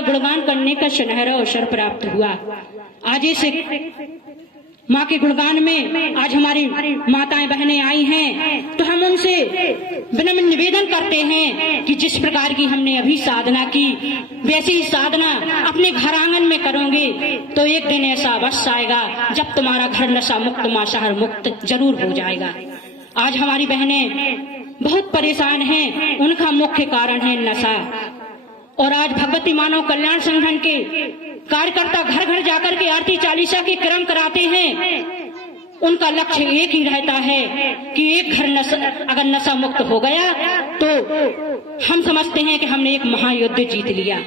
का गुणगान करने का सुनहरा अवसर प्राप्त हुआ। आज इस माँ के गुणगान में आज हमारी माताएं बहनें आई हैं, तो हम उनसे विनम्र निवेदन करते हैं कि जिस प्रकार की हमने अभी साधना की, वैसी ही साधना अपने घर आंगन में करोगे तो एक दिन ऐसा अवश्य आएगा जब तुम्हारा घर नशा मुक्त मांसाहार मुक्त जरूर हो जाएगा। आज हमारी बहनें बहुत परेशान हैं, उनका मुख्य कारण है नशा। और आज भगवती मानव कल्याण संगठन के कार्यकर्ता घर घर जाकर के आरती चालीसा के क्रम कराते हैं। उनका लक्ष्य एक ही रहता है कि एक घर अगर नशा मुक्त हो गया तो हम समझते हैं कि हमने एक महायुद्ध जीत लिया।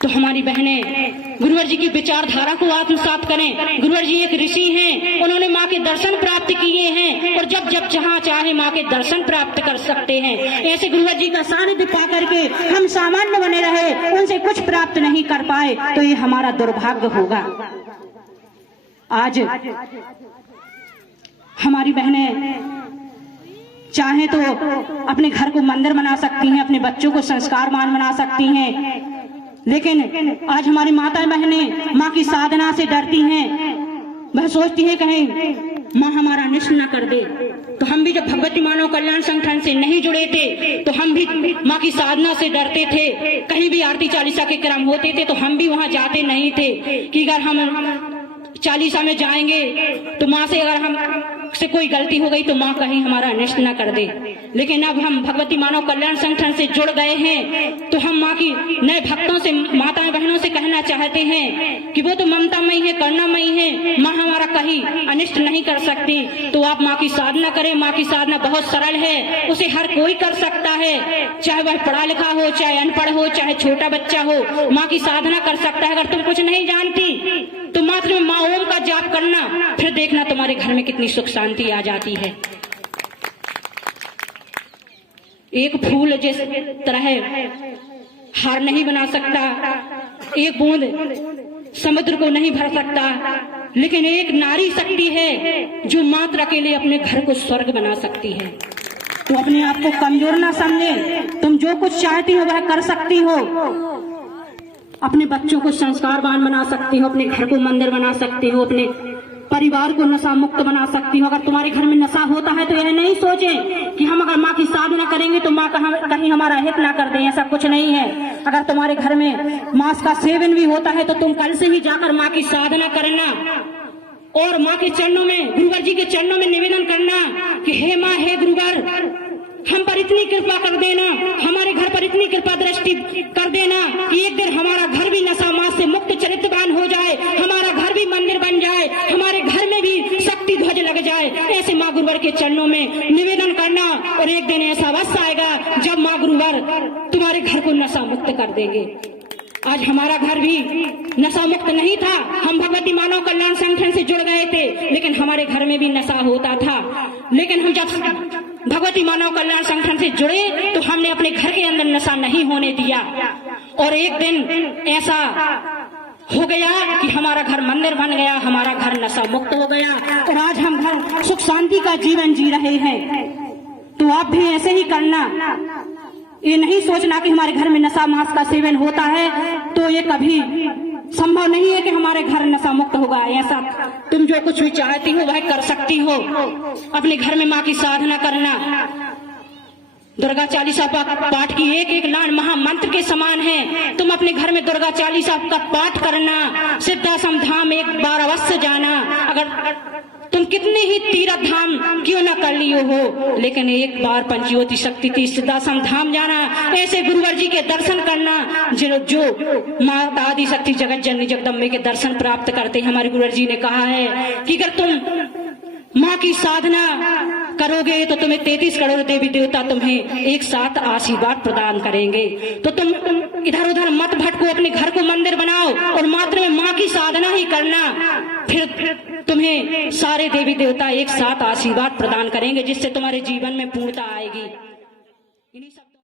तो हमारी बहनें गुरुवर जी की विचारधारा को आत्मसात करें। गुरुवर जी एक ऋषि हैं, उन्होंने माँ के दर्शन प्राप्त किए हैं और जब जब जहाँ चाहे माँ के दर्शन प्राप्त कर सकते हैं। ऐसे गुरुवर जी का सानिध्य पा करके हम सामान्य बने रहे, उनसे कुछ प्राप्त नहीं कर पाए तो ये हमारा दुर्भाग्य होगा। आज हमारी बहनें चाहे तो अपने घर को मंदिर बना सकती हैं, अपने बच्चों को संस्कारवान बना सकती हैं, लेकिन आज हमारी माताएं बहनें माँ की साधना से डरती हैं। वह सोचती है कहीं माँ हमारा निष्ठ न कर दे। तो हम भी जब भगवती मानव कल्याण संगठन से नहीं जुड़े थे तो हम भी माँ की साधना से डरते थे। कहीं भी आरती चालीसा के क्रम होते थे तो हम भी वहाँ जाते नहीं थे कि अगर हम चालीसा में जाएंगे तो माँ से अगर हम से कोई गलती हो गई तो माँ कहीं हमारा अनिष्ट न कर दे। लेकिन अब हम भगवती मानव कल्याण संगठन से जुड़ गए हैं तो हम माँ की नए भक्तों से, माताएं बहनों से कहना चाहते हैं कि वो तो ममतामयी है, करुणामयी है, माँ हमारा कहीं अनिष्ट नहीं कर सकती। तो आप माँ की साधना करें। माँ की साधना बहुत सरल है, उसे हर कोई कर सकता है, चाहे वह पढ़ा लिखा हो, चाहे अनपढ़ हो, चाहे छोटा बच्चा हो, माँ की साधना कर सकता है। अगर तुम कुछ नहीं जानती तो मात्र माँ ओम का जाप करना, फिर देखना तुम्हारे घर में कितनी सुख शांति आ जाती है। एक फूल जिस तरह हार नहीं बना सकता, एक बूंद समुद्र को नहीं भर सकता, लेकिन एक नारी शक्ति है जो मात्र अकेले अपने घर को स्वर्ग बना सकती है। तो अपने आप को कमजोर ना समझे, तुम जो कुछ चाहती हो वह कर सकती हो। अपने बच्चों को संस्कारवान बना सकती हो, अपने घर को मंदिर बना सकती हो, अपने परिवार को नशा मुक्त बना सकती हो। अगर तुम्हारे घर में नशा होता है तो यह नहीं सोचें कि हम अगर माँ की साधना करेंगे तो माँ कहीं हमारा हित ना कर दे। ऐसा कुछ नहीं है। अगर तुम्हारे घर में मांस का सेवन भी होता है तो तुम कल से ही जाकर माँ की साधना करना और माँ के चरणों में, गुरुवर जी के चरणों में निवेदन करना कि हे माँ, हे गुरुवर, हम पर इतनी कृपा कर देना, हमारे घर पर इतनी कृपा दृष्टि कर देना कि एक दिन हमारा घर भी नशा मांस से मुक्त चरित्रवान हो जाए, हमारा घर भी मंदिर बन जाए, हमारे घर में भी शक्ति ध्वज लग जाए। ऐसे माँ गुरुवर के चरणों में निवेदन करना और एक दिन ऐसा अवश्य आएगा जब माँ गुरुवर तुम्हारे घर को नशा मुक्त कर देंगे। आज हमारा घर भी नशा मुक्त नहीं था, हम भगवती मानव कल्याण संगठन से जुड़ गए थे, लेकिन हमारे घर में भी नशा होता था। लेकिन हम जब भगवती मानव कल्याण संगठन से जुड़े तो हमने अपने घर के अंदर नशा नहीं होने दिया और एक दिन ऐसा हो गया कि हमारा घर मंदिर बन गया, हमारा घर नशा मुक्त हो गया और आज हम घर सुख शांति का जीवन जी रहे हैं। तो आप भी ऐसे ही करना। ये नहीं सोचना कि हमारे घर में नशा मांस का सेवन होता है तो ये कभी संभव नहीं है कि हमारे घर नशा मुक्त होगा। ऐसा तुम जो कुछ भी चाहती हो वह कर सकती हो। अपने घर में माँ की साधना करना, दुर्गा चालीसा पाठ की एक एक लाइन महामंत्र के समान है। तुम अपने घर में दुर्गा चालीसा का पाठ करना, सिद्धाश्रम धाम एक बार अवश्य जाना। अगर तुम कितने ही तीर्थ धाम क्यों न कर लियो हो, लेकिन एक बार पंचज्योति शक्ति तीर्थ सिद्धाश्रम धाम जाना, ऐसे गुरुवर जी के दर्शन करना जो माता आदि शक्ति जगत जननी जगदम्बे के दर्शन प्राप्त करते। हमारे गुरुवर जी ने कहा है कि अगर तुम माँ की साधना करोगे तो तुम्हें 33 करोड़ देवी देवता तुम्हें एक साथ आशीर्वाद प्रदान करेंगे। तो तुम इधर उधर मत भटको, अपने घर को मंदिर बनाओ और मात्र में माँ की साधना ही करना, फिर तुम्हें सारे देवी देवता एक साथ आशीर्वाद प्रदान करेंगे जिससे तुम्हारे जीवन में पूर्णता आएगी।